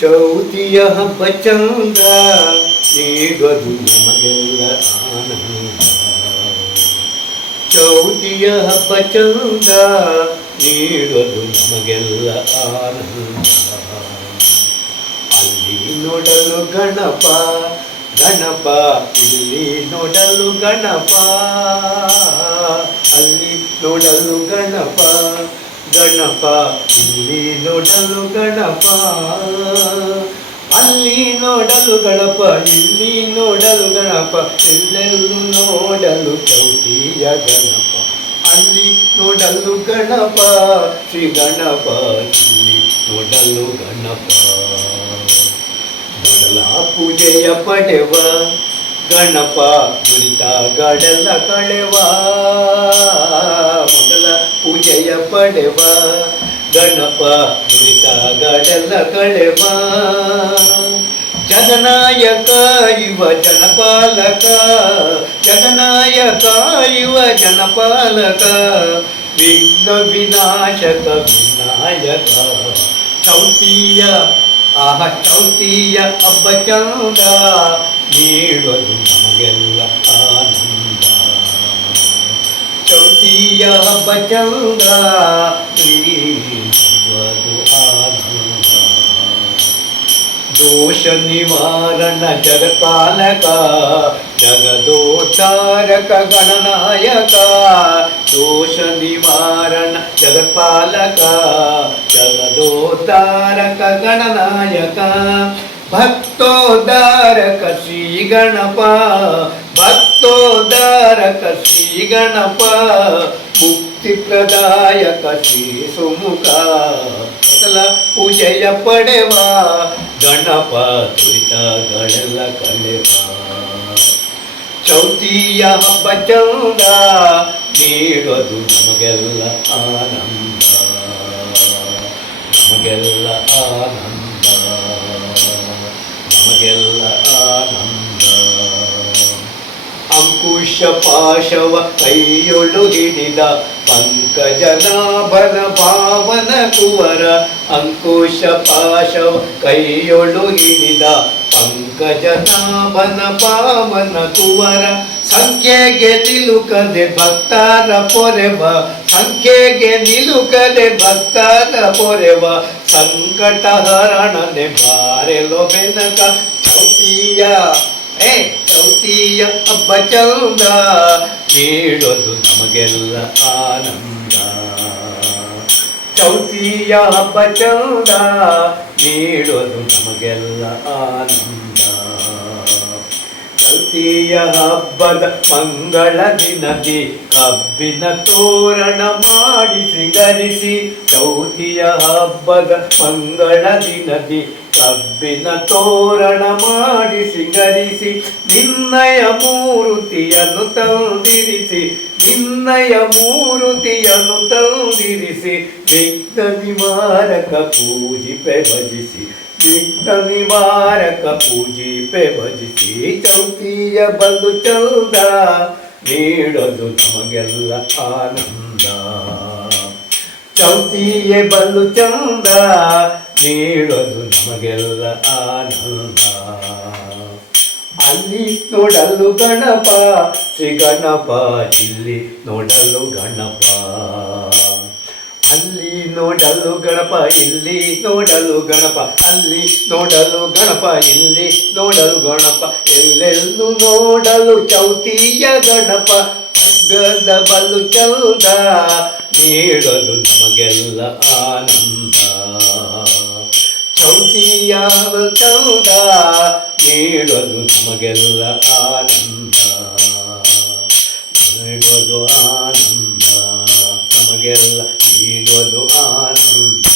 ಚೌತಿಯ ಹಬ್ಬ ಚಂದ ನೀಡೋದು ನಮಗೆಲ್ಲ ಆನಂದ. ಚೌತಿಯ ಹಬ್ಬ ಚಂದ ನೀಡೋದು ನಮಗೆಲ್ಲ ಆನಂದ. ಅಲ್ಲಿ ನೋಡಲು ಗಣಪ ಗಣಪ, ಇಲ್ಲಿ ನೋಡಲು ಗಣಪ. ಅಲ್ಲಿ ನೋಡಲು ಗಣಪ ಗಣಪ ಇಲ್ಲಿ ನೋಡಲು ಗಣಪ ಅಲ್ಲಿ ನೋಡಲು ಗಣಪ ಇಲ್ಲಿ ನೋಡಲು ಗಣಪ ಎಲ್ಲೆಲ್ಲೂ ನೋಡಲು ಚೌತಿಯ ಗಣಪ ಅಲ್ಲಿ ನೋಡಲು ಗಣಪ ಶ್ರೀ ಗಣಪ ಇಲ್ಲಿ ನೋಡಲು ಗಣಪ ಮೊದಲ ಪೂಜೆಯ ಪಡೆವ ಗಣಪ ದುರಿತಗಳೆಲ್ಲ ಕಳೆವ ಮೊದಲ ಪೂಜೆಯ ಪಡೆವ, ಗಣಪ ದುರಿತಗಳೆಲ್ಲ ಕಳೆವ. ಜಗನಾಯಕ ಇವ ಜನಪಾಲಕ. ಜಗನಾಯಕ ಇವ ಜನಪಾಲಕ. ವಿಘ್ನ ವಿನಾಶಕ, ವಿನಾಯಕ. ಚೌತಿಯ, ಆಹ, ಚೌತಿಯ ಹಬ್ಬ ಚಂದ. ನೀಡುವುದು ನಮಗೆಲ್ಲ ಆನಂದ ಚೌತಿಯ ಹಬ್ಬ ದೋಷ ನಿವಾರಣ ಜಗತ್ಪಾಲಕ ಜಗದೋಚಾರಕ ಗಣನಾಯಕ. ದೋಷ ನಿವಾರಣ ಜಗತ್ಪಾಲಕ ಜಗದೋದ್ಧಾರಕ ಗಣನಾಯಕ. ಭಕ್ತೋದ್ಧಾರಕ ಶ್ರೀ ಗಣಪ ಭಕ್ತೋದ್ಧಾರಕ ಶ್ರೀ ಗಣಪ ಮುಕ್ತಿ ಪ್ರದಾಯಕ ಶ್ರೀ ಸುಮುಖ ಸಕಲ ಪೂಜೆಯ ಪಡೆವ ಗಣಪ ದುರಿತಗಳೆಲ್ಲ ಕಳೆವ ಚೌತಿಯ ಹಬ್ಬ ಚಂದ ನೀಡೋದು ನಮಗೆಲ್ಲ ಆನಂದ ನಮಗೆಲ್ಲ ಆನಂದ ನಮಗೆಲ್ಲ ಆನಂದ ಅಂಕುಶ ಪಾಶವ ಕೈಯೊಳು ಹಿಡಿದ ಪಂಕಜನಾಭನ ಪಾವನ ಕುವರ ಅಂಕುಶ ಪಾಶವ ಕೈಯೊಳು ಹಿಡಿದ ಪಂಕಜನಾಭನ ಪಾವನ ಕುವರ. ಸಂಖ್ಯೆಗೆ ನಿಲುಕದೆ ಭಕ್ತರ ಪೊರೆವ, ಸಂಖ್ಯೆಗೆ ನಿಲುಕದೆ ಭಕ್ತರ ಪೊರೆವ. ಸಂಕಟ ಹರಣನೆ ಬಾರೆಲೊ ಬೆನಕ ಚೌತಿಯ ಏ ಚೌತಿಯ ಹಬ್ಬ ಚಂದ ನೀಡೋದು ನಮಗೆಲ್ಲ ಆನಂದ. ಚೌತಿಯ ಹಬ್ಬ ಚಂದ ನೀಡೋದು ನಮಗೆಲ್ಲ ಆನಂದ. ಚೌತಿಯ ಹಬ್ಬದ ಮಂಗಳ ದಿನದಿ, ಕಬ್ಬಿನ ತೋರಣ ಮಾಡಿ ಶೃಂಗರಿಸಿ ಚೌತಿಯ ಹಬ್ಬದ ಮಂಗಳ ದಿನದಿ, ಕಬ್ಬಿನ ತೋರಣ ಮಾಡಿ ಶೃಂಗರಿಸಿ ನಿನ್ನಯ ಮೂರುತಿಯನ್ನು ತಂದಿರಿಸಿ, ನಿನ್ನಯ ಮೂರುತಿಯನ್ನು ತಂದಿರಿಸಿ. ವಿಘ್ನ ನಿವಾರಕ ಪೂಜಿ ಭಜಿಸಿ. ವಿಘ್ನ ನಿವಾರಕ ಪೂಜಿಪೆ ಭಜಿಸಿ ಚೌತಿಯ ಬಲು ಚೌದ ನೀಡೋದು ನಮಗೆಲ್ಲ ಆನಂದ. ಚೌತಿಯ ಬಲು ಚಂದ ನೀಡೋದು ನಮಗೆಲ್ಲ ಆನಂದ. ಅಲ್ಲಿ ನೋಡಲು ಗಣಪ, ಶ್ರೀ ಗಣಪ, ಇಲ್ಲಿ ನೋಡಲು ಗಣಪ. ಅಲ್ಲಿ ನೋಡಲು ಗಣಪ ಇಲ್ಲಿ, ನೋಡಲು ಗಣಪ ಅಲ್ಲಿ, ನೋಡಲು ಗಣಪ ಇಲ್ಲಿ, ನೋಡಲು ಗಣಪ ಎಲ್ಲೆಲ್ಲೂ ನೋಡಲು ಚೌತಿಯ ಗಣಪ. ಗದ ಬಲು ಚೌದ, ನೀಡಲು ನಮಗೆಲ್ಲ ಆನಂದ. ಚೌತಿಯ ಚೌದ, ನೀಡಲು ನಮಗೆಲ್ಲ ಆನಂದ. ನೀಡೋದು ಆನಂದ, ನಮಗೆಲ್ಲ ನೀಡೋದು ಆನಂದ